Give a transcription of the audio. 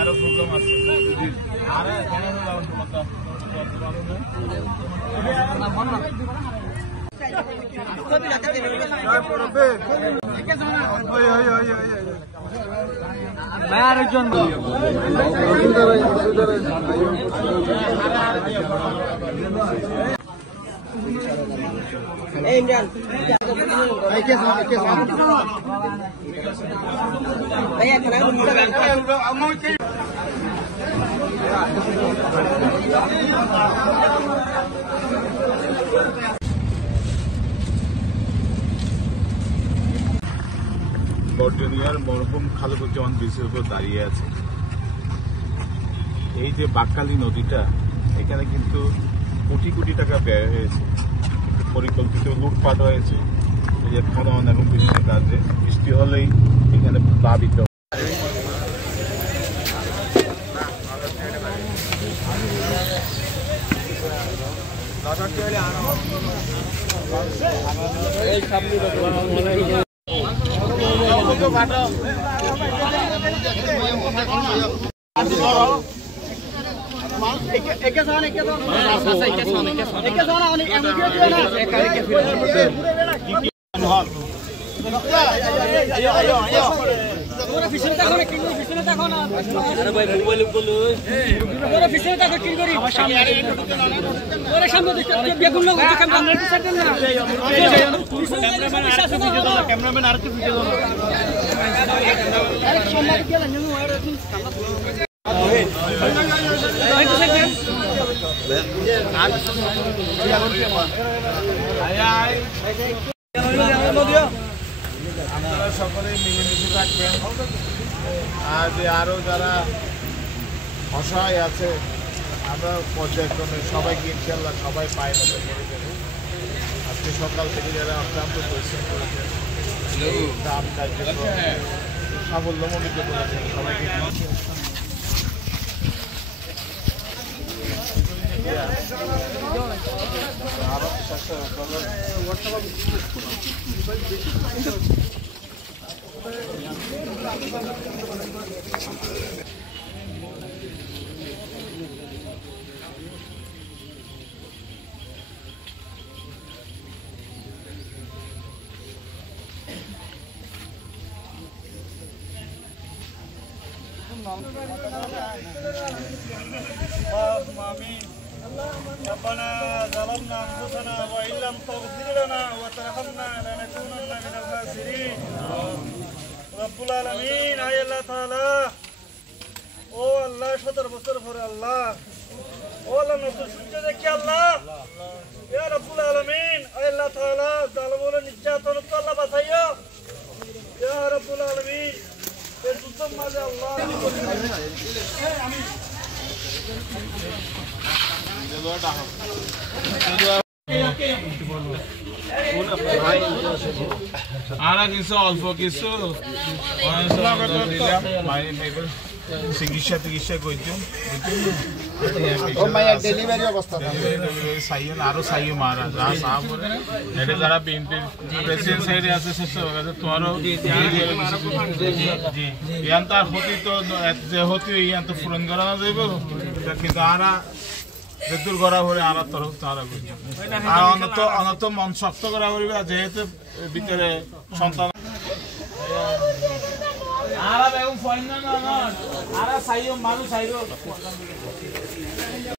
আরো প্রোগ্রাম আছে আরেকজন ইমরান ভাইয়া খানা বর্জনিয়ার মরহুম খালেকুজ্জামান ব্রিজের উপর দাঁড়িয়ে আছে। এই যে বাকখালী নদীটা, এখানে কিন্তু কোটি কোটি টাকা ব্যয় হয়েছে, পরিকল্পিত লুটপাট হয়েছে। এই যে খনন এবং বিভিন্ন কাজে বৃষ্টি হলেই এখানে প্লাবিত। ক্যামেরাম্যান আর কি আপনারা সকলে মিলেমিশে থাকবেন। আর যে আরো যারা অসহায় আছে, আমরা পর্যায়ক্রমে সবাইকে ইনশাল্লাহ সবাই পায় না মেরে দেবো। আজকে সকাল থেকে যারা অক্লান্ত পরিশ্রম করেছেন, কাম কার্যক্রম সাফল্যমণ্ডিত করেছেন, সবাইকে ربنا ظلمنا أنفسنا وإن لم تغفر لنا وترحمنا لنكونن من الخاسرين رب العالمين আয় আল্লাহ তাআলা ও আল্লাহ 17 বছর পরে আল্লাহ ও আল্লাহ নতুন সূর্য দেখি আল্লাহ ইয়া রব্বুল আলামিন আয় আল্লাহ তাআলা জালিমের নির্যাতন থেকে আল্লাহ বাঁচাইও ইয়া রব্বুল আলামিন এই যুদ্ধের মাঝে আল্লাহ আরা কিছু অল্প কিছু চিকিৎসা করছো আরো চাইও মারা যা এটা যারা বিএনপির প্রেসিডেন্ট সাইডে আছে তোমারও ইয়ান তার ক্ষতি তো যে ক্ষতি ইয়ান তো পূরণ করা যাইব, কিন্তু আরা যেতুর করা হলে আর তরফ তারা করছে আর অনত মন শক্ত করা করবে, যেহেতু ভিতরে সন্তান আর বেগম ফয়না না আর চাইও মানুষ চাইব।